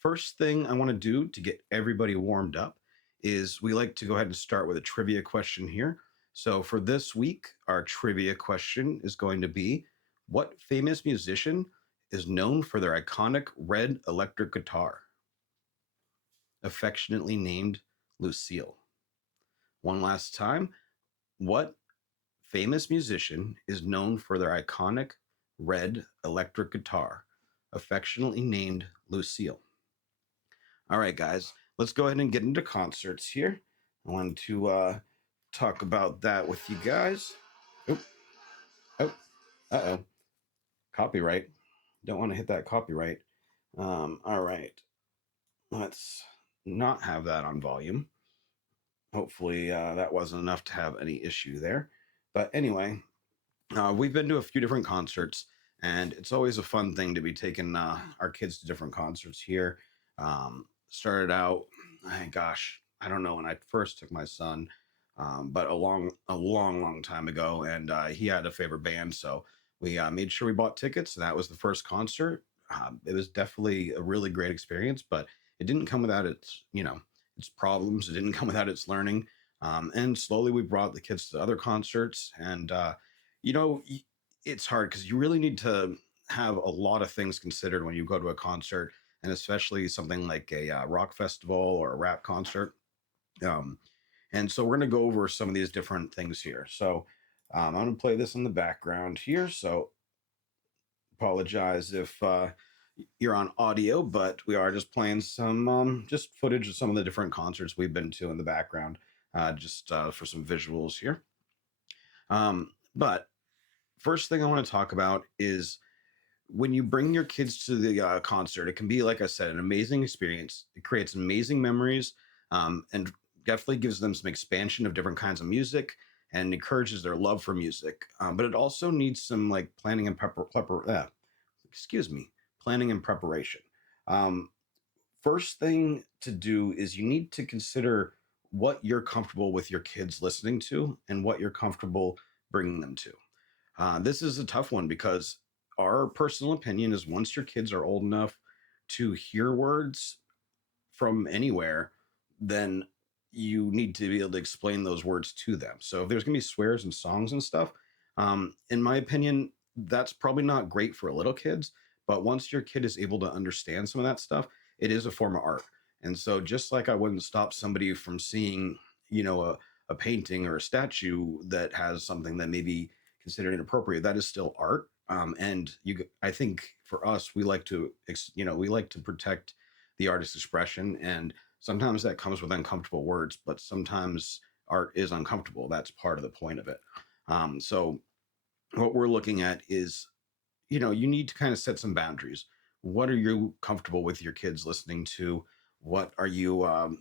first thing I want to do to get everybody warmed up is we like to go ahead and start with a trivia question here. So for this week, our trivia question is going to be, what famous musician is known for their iconic red electric guitar, affectionately named Lucille? One last time, what famous musician is known for their iconic red electric guitar, affectionately named Lucille? All right, guys, let's go ahead and get into concerts here. I wanted to talk about that with you guys. Oh, oh, uh-oh. Copyright. Don't want to hit that copyright. All right, let's not have that on volume. Hopefully that wasn't enough to have any issue there. But anyway, we've been to a few different concerts, and it's always a fun thing to be taking our kids to different concerts here. Started out, gosh, I don't know when I first took my son, but a long time ago, and he had a favorite band, so we made sure we bought tickets. And that was the first concert. It was definitely a really great experience, but it didn't come without its problems. It didn't come without its learning. And slowly we brought the kids to other concerts, and you know, it's hard because you really need to have a lot of things considered when you go to a concert, and especially something like a rock festival or a rap concert. Um, and so we're going to go over some of these different things here. So I'm going to play this in the background here. So apologize if you're on audio, but we are just playing some just footage of some of the different concerts we've been to in the background, just for some visuals here. But first thing I want to talk about is when you bring your kids to the concert, it can be, like I said, an amazing experience. It creates amazing memories, and definitely gives them some expansion of different kinds of music and encourages their love for music. But it also needs some like excuse me, planning and preparation. Um, First thing to do is you need to consider what you're comfortable with your kids listening to and what you're comfortable bringing them to. This is a tough one because our personal opinion is once your kids are old enough to hear words from anywhere, then you need to be able to explain those words to them. So if there's going to be swears and songs and stuff, in my opinion, that's probably not great for little kids. But once your kid is able to understand some of that stuff, it is a form of art. And so just like I wouldn't stop somebody from seeing, a painting or a statue that has something that may be considered inappropriate, that is still art. And I think for us, we like to protect the artist's expression, and sometimes that comes with uncomfortable words, but sometimes art is uncomfortable. That's part of the point of it. So what we're looking at is, you need to kind of set some boundaries. What are you comfortable with your kids listening to? What are you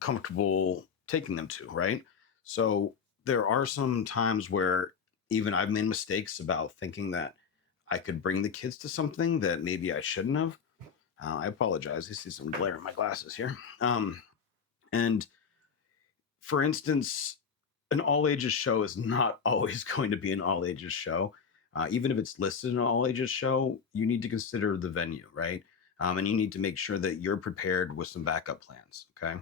comfortable taking them to, right? So there are some times where even I've made mistakes about thinking that I could bring the kids to something that maybe I shouldn't have. I apologize. I see some glare in my glasses here. And for instance, an all ages show is not always going to be an all ages show. Even if it's listed an all ages show, you need to consider the venue, right? And you need to make sure that you're prepared with some backup plans. Okay.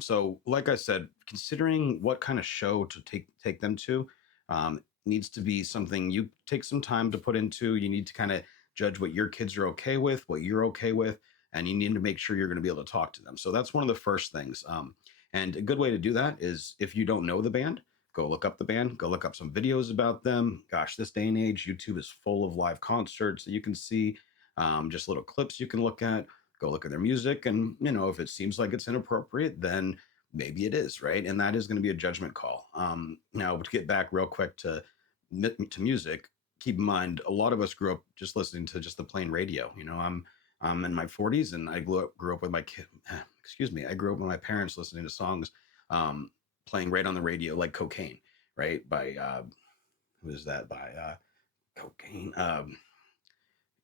So, like I said, considering what kind of show to take them to needs to be something you take some time to put into. You need to kind of judge what your kids are okay with, what you're okay with, and you need to make sure you're going to be able to talk to them. So that's one of the first things. And a good way to do that is if you don't know the band, go look up the band, go look up some videos about them. Gosh, this day and age, YouTube is full of live concerts that you can see, just little clips you can look at. Go look at their music, and if it seems like it's inappropriate, then maybe it is, right? And that is going to be a judgment call. Now, to get back real quick to music, keep in mind a lot of us grew up just listening to just the plain radio. I'm in my 40s, and I grew up with my kid. Excuse me, I grew up with my parents listening to songs playing right on the radio, like Cocaine, right? By who is that? By Cocaine.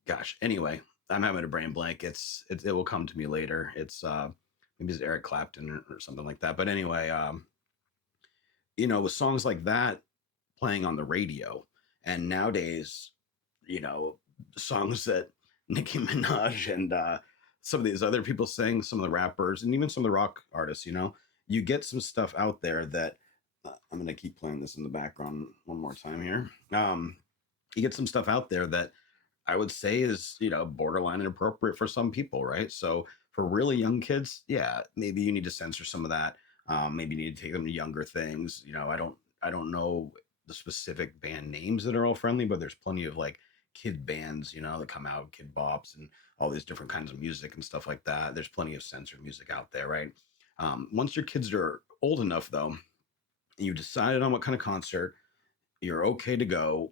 Gosh. Anyway, I'm having a brain blank. It will come to me later. It's maybe it's Eric Clapton or something like that. But anyway, with songs like that playing on the radio, and nowadays, songs that Nicki Minaj and some of these other people sing, some of the rappers, and even some of the rock artists, you get some stuff out there that I'm going to keep playing this in the background one more time here. You get some stuff out there that I would say is, borderline inappropriate for some people, right? So for really young kids, yeah, maybe you need to censor some of that. Maybe you need to take them to younger things. I don't know the specific band names that are all friendly, but there's plenty of like kid bands, that come out, kid bops, and all these different kinds of music and stuff like that. There's plenty of censored music out there, right? Once your kids are old enough, though, you decided on what kind of concert, you're okay to go.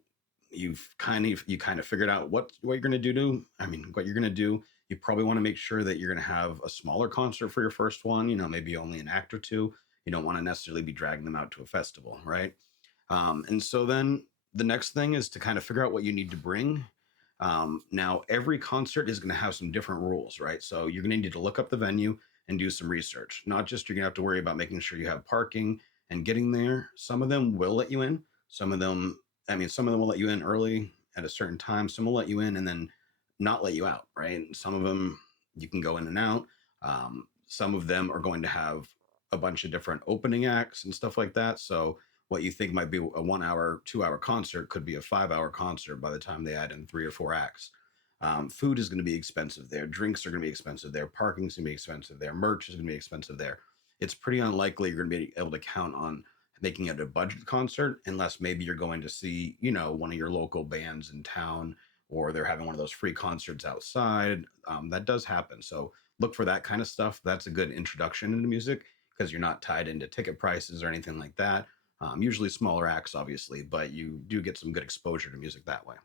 You kind of figured out what you're going to do. What you're going to do. You probably want to make sure that you're going to have a smaller concert for your first one. Maybe only an act or two. You don't want to necessarily be dragging them out to a festival, right? And so then the next thing is to kind of figure out what you need to bring. Now, every concert is going to have some different rules, right? So you're going to need to look up the venue and do some research. Not just you're going to have to worry about making sure you have parking and getting there. Some of them will let you in. Some of them will let you in early at a certain time. Some will let you in and then not let you out, right? Some of them you can go in and out. Some of them are going to have a bunch of different opening acts and stuff like that. So what you think might be a 1 hour, 2 hour concert could be a 5 hour concert by the time they add in 3 or 4 acts. Food is going to be expensive there. Drinks are going to be expensive there. Parking is going to be expensive there. Merch is going to be expensive there. It's pretty unlikely you're going to be able to count on making it a budget concert unless maybe you're going to see, one of your local bands in town, or they're having one of those free concerts outside. That does happen. So look for that kind of stuff. That's a good introduction into music because you're not tied into ticket prices or anything like that. Usually smaller acts, obviously, but you do get some good exposure to music that way.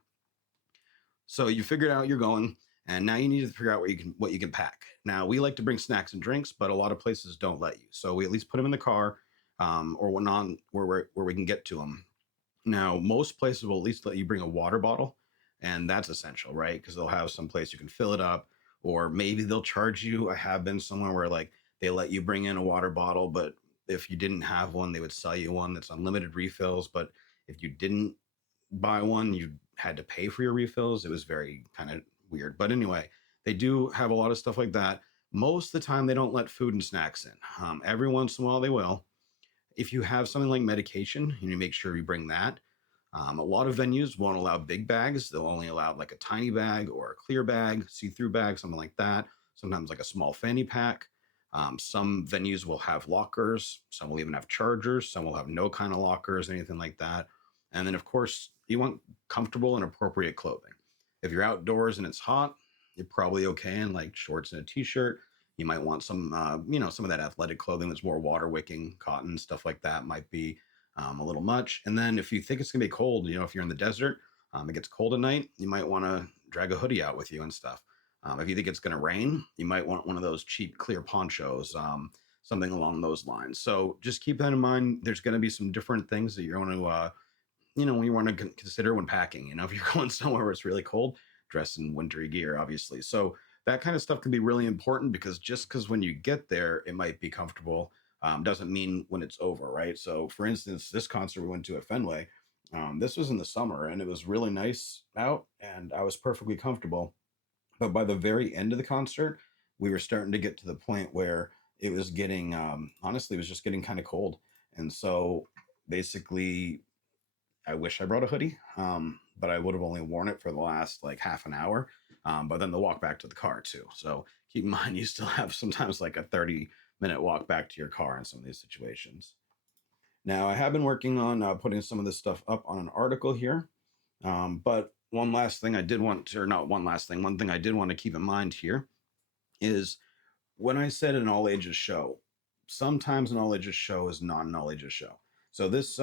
So you figured out you're going, and now you need to figure out what you can pack. Now we like to bring snacks and drinks, but a lot of places don't let you. So we at least put them in the car, or when on where we can get to them. Now most places will at least let you bring a water bottle, and that's essential, right? Because they'll have some place you can fill it up, or maybe they'll charge you. I have been somewhere where like they let you bring in a water bottle, but if you didn't have one, they would sell you one that's unlimited refills. But if you didn't buy one, you had to pay for your refills. It was very kind of weird. But anyway, they do have a lot of stuff like that. Most of the time, they don't let food and snacks in. Every once in a while, they will. If you have something like medication, you need to make sure you bring that. A lot of venues won't allow big bags. They'll only allow like a tiny bag or a clear bag, see-through bag, something like that. Sometimes like a small fanny pack. Some venues will have lockers. Some will even have chargers. Some will have no kind of lockers, anything like that. And then, of course, you want comfortable and appropriate clothing. If you're outdoors and it's hot, you're probably okay in like shorts and a t-shirt. You might want some of that athletic clothing that's more water wicking, cotton, stuff like that might be a little much. And then if you think it's gonna be cold, if you're in the desert, it gets cold at night, you might want to drag a hoodie out with you and stuff. If you think it's gonna rain, you might want one of those cheap clear ponchos, something along those lines. So just keep that in mind. There's going to be some different things that you're going to when you want to consider when packing. If you're going somewhere where it's really cold, dress in wintry gear, obviously. So that kind of stuff can be really important because just because when you get there, it might be comfortable, doesn't mean when it's over, right? So, for instance, this concert we went to at Fenway, this was in the summer and it was really nice out and I was perfectly comfortable. But by the very end of the concert, we were starting to get to the point where it was getting, honestly, it was just getting kind of cold. And so basically, I wish I brought a hoodie, but I would have only worn it for the last like half an hour. But then the walk back to the car too. So keep in mind, you still have sometimes like a 30-minute walk back to your car in some of these situations. Now, I have been working on putting some of this stuff up on an article here. But one last thing I did want to, or not one last thing, one thing I did want to keep in mind here is when I said an all ages show, sometimes an all ages show is not an all ages show. So this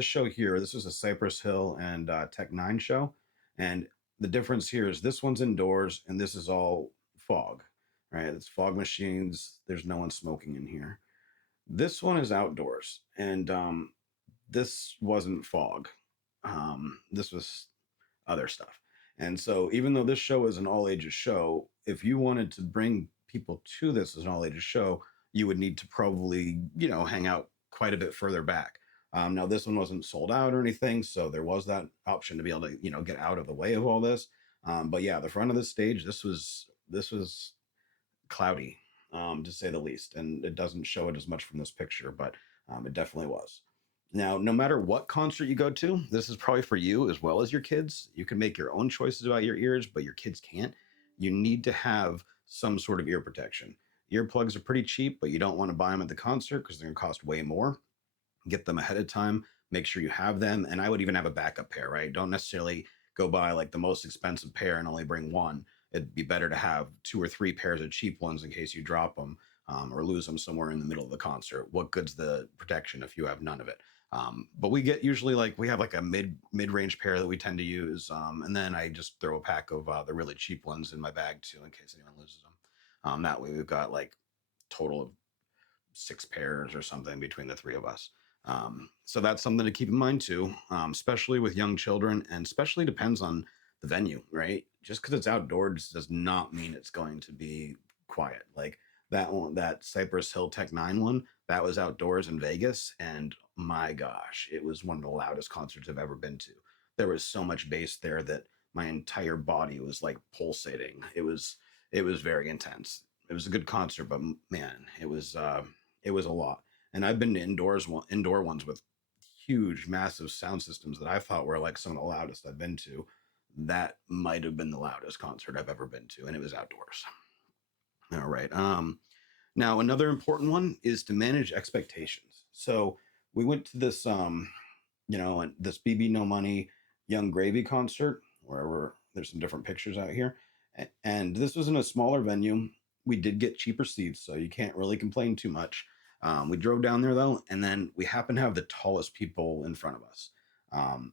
show here, this is a Cypress Hill and Tech Nine show, and the difference here is this one's indoors and this is all fog, right? It's fog machines. There's no one smoking in here. This one is outdoors, and this wasn't fog. This was other stuff. And so, even though this show is an all ages show, if you wanted to bring people to this as an all ages show, you would need to probably, hang out quite a bit further back. Now, this one wasn't sold out or anything, so there was that option to be able to, get out of the way of all this. But yeah, the front of the stage, this was cloudy, to say the least, and it doesn't show it as much from this picture, but it definitely was. Now, no matter what concert you go to, this is probably for you as well as your kids. You can make your own choices about your ears, but your kids can't. You need to have some sort of ear protection. Earplugs are pretty cheap, but you don't want to buy them at the concert because they're going to cost way more. Get them ahead of time, make sure you have them. And I would even have a backup pair, right? Don't necessarily go buy like the most expensive pair and only bring one. It'd be better to have two or three pairs of cheap ones in case you drop them, or lose them somewhere in the middle of the concert. What good's the protection if you have none of it? But we get usually like we have like a mid range pair that we tend to use, and then I just throw a pack of the really cheap ones in my bag too in case anyone loses them. That way we've got like total of six pairs or something between the three of us. So that's something to keep in mind too, especially with young children, and especially depends on the venue, right? Just because it's outdoors does not mean it's going to be quiet. Like that one, that Cypress Hill Tech 9 one, that was outdoors in Vegas, and my gosh, it was one of the loudest concerts I've ever been to. There was so much bass there that my entire body was like pulsating. It was very intense. It was a good concert, but man, it was a lot. And I've been to indoor ones with huge, massive sound systems that I thought were like some of the loudest I've been to. That might have been the loudest concert I've ever been to, and it was outdoors. All right. Now another important one is to manage expectations. So we went to this, this BB No Money Young Gravy concert, wherever there's some different pictures out here, and this was in a smaller venue. We did get cheaper seats, so you can't really complain too much. We drove down there though, and then we happened to have the tallest people in front of us. Um,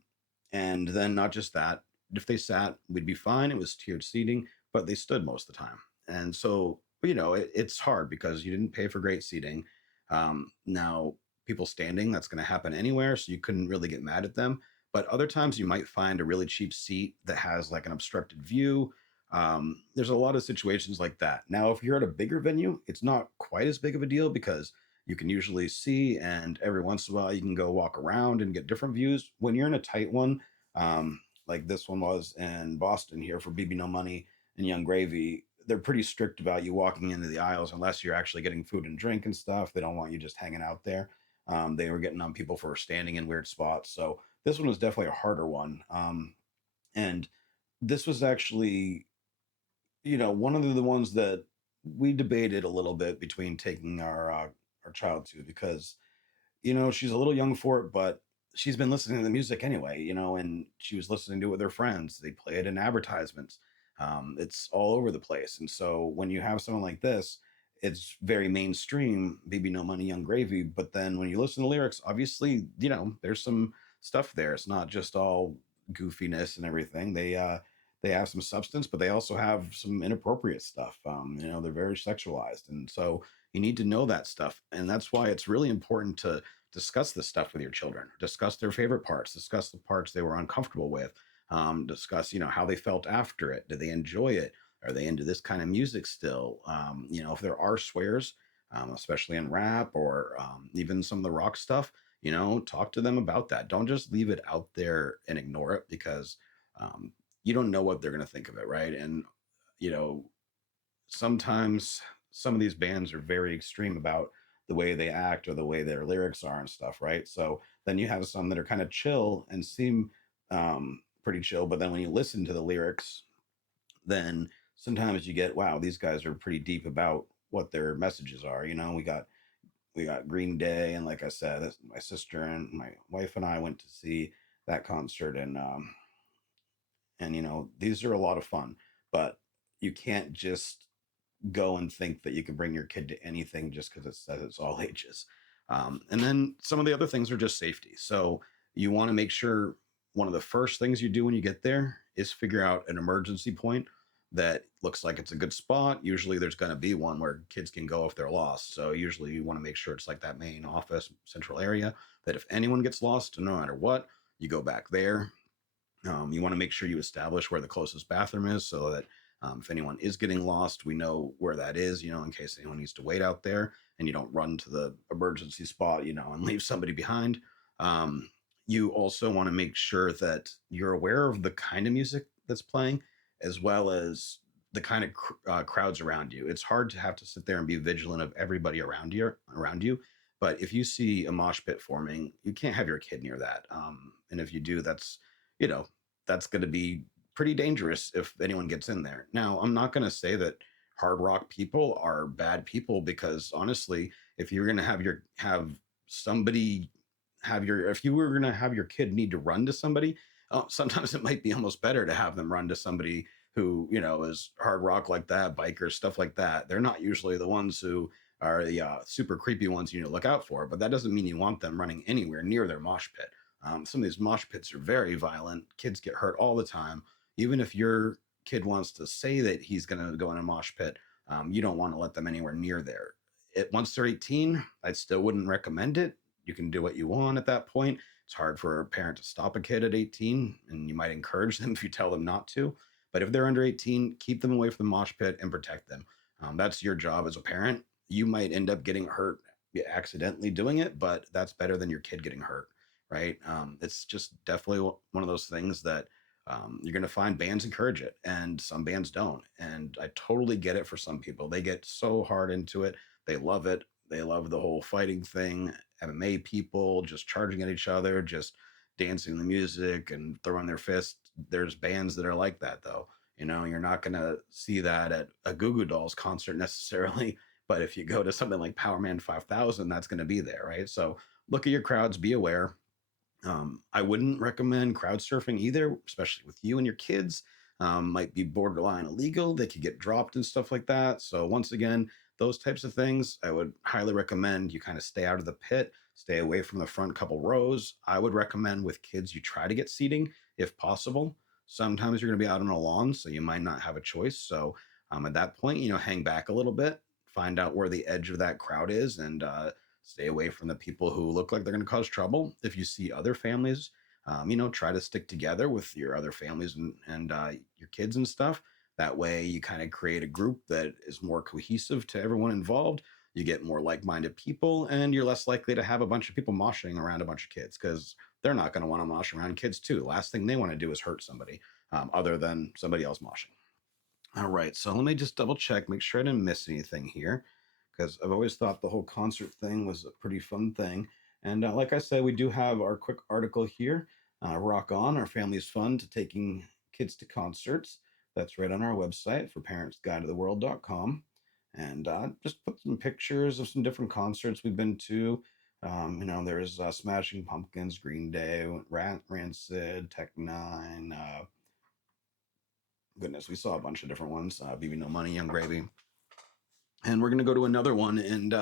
and then not just that, if they sat, we'd be fine. It was tiered seating, but they stood most of the time. And so, it's hard because you didn't pay for great seating. Now, people standing, that's going to happen anywhere. So you couldn't really get mad at them. But other times you might find a really cheap seat that has like an obstructed view. There's a lot of situations like that. Now, if you're at a bigger venue, it's not quite as big of a deal because you can usually see, and every once in a while you can go walk around and get different views. When you're in a tight one, like this one was in Boston here for BB No Money and Young Gravy, they're pretty strict about you walking into the aisles unless you're actually getting food and drink and stuff. They don't want you just hanging out there. They were getting on people for standing in weird spots. So this one was definitely a harder one. And this was actually, one of the ones that we debated a little bit between taking our child to, because she's a little young for it, but she's been listening to the music anyway, and she was listening to it with her friends. They play it in advertisements. It's all over the place. And so when you have someone like this, it's very mainstream, Baby No Money, Young Gravy. But then when you listen to lyrics, obviously, there's some stuff there. It's not just all goofiness and everything. They have some substance, but they also have some inappropriate stuff. They're very sexualized. And so you need to know that stuff. And that's why it's really important to discuss this stuff with your children, discuss their favorite parts, discuss the parts they were uncomfortable with, discuss, how they felt after it. Did they enjoy it? Are they into this kind of music still? If there are swears, especially in rap or even some of the rock stuff, talk to them about that. Don't just leave it out there and ignore it because um, you don't know what they're going to think of it, right? And, you know, sometimes some of these bands are very extreme about the way they act or the way their lyrics are and stuff, right? So then you have some that are kind of chill and seem pretty chill, but then when you listen to the lyrics, then sometimes you get, wow, these guys are pretty deep about what their messages are. We got Green Day, and like I said, my sister and my wife and I went to see that concert, and these are a lot of fun, but you can't just go and think that you can bring your kid to anything just because it says it's all ages. And then some of the other things are just safety. So you want to make sure one of the first things you do when you get there is figure out an emergency point that looks like it's a good spot. Usually there's going to be one where kids can go if they're lost. So usually you want to make sure it's like that main office central area that if anyone gets lost, no matter what, you go back there. You want to make sure you establish where the closest bathroom is so that if anyone is getting lost, we know where that is, in case anyone needs to wait out there and you don't run to the emergency spot, and leave somebody behind. You also want to make sure that you're aware of the kind of music that's playing, as well as the kind of crowds around you. It's hard to have to sit there and be vigilant of everybody around you. But if you see a mosh pit forming, you can't have your kid near that. And if you do, you know, that's going to be pretty dangerous if anyone gets in there. Now, I'm not going to say that hard rock people are bad people, because honestly, if you're going to have somebody if you were going to have your kid need to run to somebody, sometimes it might be almost better to have them run to somebody who, is hard rock like that, bikers, stuff like that. They're not usually the ones who are the super creepy ones you need to look out for, but that doesn't mean you want them running anywhere near their mosh pit. Some of these mosh pits are very violent. Kids get hurt all the time. Even if your kid wants to say that he's going to go in a mosh pit, you don't want to let them anywhere near there. Once they're 18, I still wouldn't recommend it. You can do what you want at that point. It's hard for a parent to stop a kid at 18, and you might encourage them if you tell them not to. But if they're under 18, keep them away from the mosh pit and protect them. That's your job as a parent. You might end up getting hurt accidentally doing it, but that's better than your kid getting hurt, right? It's just definitely one of those things that you're going to find bands encourage it, and some bands don't. And I totally get it for some people. They get so hard into it. They love it. They love the whole fighting thing. MMA people just charging at each other, just dancing the music and throwing their fists. There's bands that are like that, though. You're not going to see that at a Goo Goo Dolls concert necessarily, but if you go to something like Power Man 5000, that's going to be there, right? So look at your crowds, be aware. I wouldn't recommend crowd surfing either, especially with you and your kids. Might be borderline illegal. They could get dropped and stuff like that. So once again, those types of things, I would highly recommend you kind of stay out of the pit, stay away from the front couple rows. I would recommend with kids, you try to get seating if possible. Sometimes you're going to be out on a lawn, so you might not have a choice. So at that point, hang back a little bit, find out where the edge of that crowd is, and stay away from the people who look like they're going to cause trouble. If you see other families, try to stick together with your other families and your kids and stuff. That way, you kind of create a group that is more cohesive to everyone involved. You get more like-minded people, and you're less likely to have a bunch of people moshing around a bunch of kids, because they're not going to want to mosh around kids too. Last thing they want to do is hurt somebody, other than somebody else moshing. All right, so let me just double check, make sure I didn't miss anything here, because I've always thought the whole concert thing was a pretty fun thing. And like I said, we do have our quick article here. Rock On, Our Family's Fun to Taking Kids to Concerts. That's right on our website for parentsguideoftheworld.com. And just put some pictures of some different concerts we've been to. There's Smashing Pumpkins, Green Day, Rancid, Tech Nine. Goodness, we saw a bunch of different ones. BB No Money, Young Gravy. And we're going to go to another one, and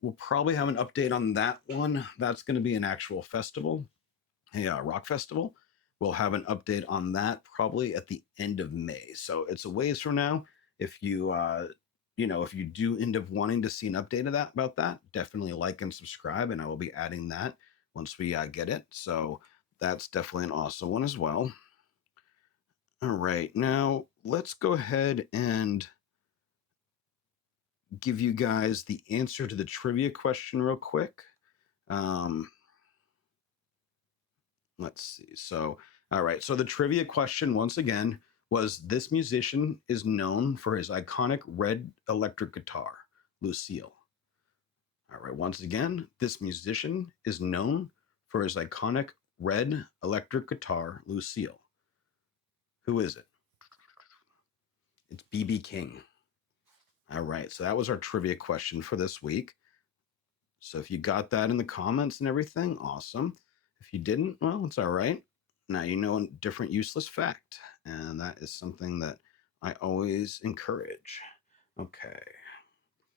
we'll probably have an update on that one. That's going to be an actual festival, a rock festival. We'll have an update on that probably at the end of May. So it's a ways from now. If you, if you do end up wanting to see an update of that about that, definitely like and subscribe, and I will be adding that once we get it. So that's definitely an awesome one as well. All right, now let's go ahead and give you guys the answer to the trivia question real quick. Let's see. So, all right. So the trivia question, once again, was this musician is known for his iconic red electric guitar, Lucille. All right. Once again, this musician is known for his iconic red electric guitar, Lucille. Who is it? It's BB King. All right. So that was our trivia question for this week. So if you got that in the comments and everything, awesome. If you didn't, well, it's all right. Now you know a different useless fact, and that is something that I always encourage. Okay.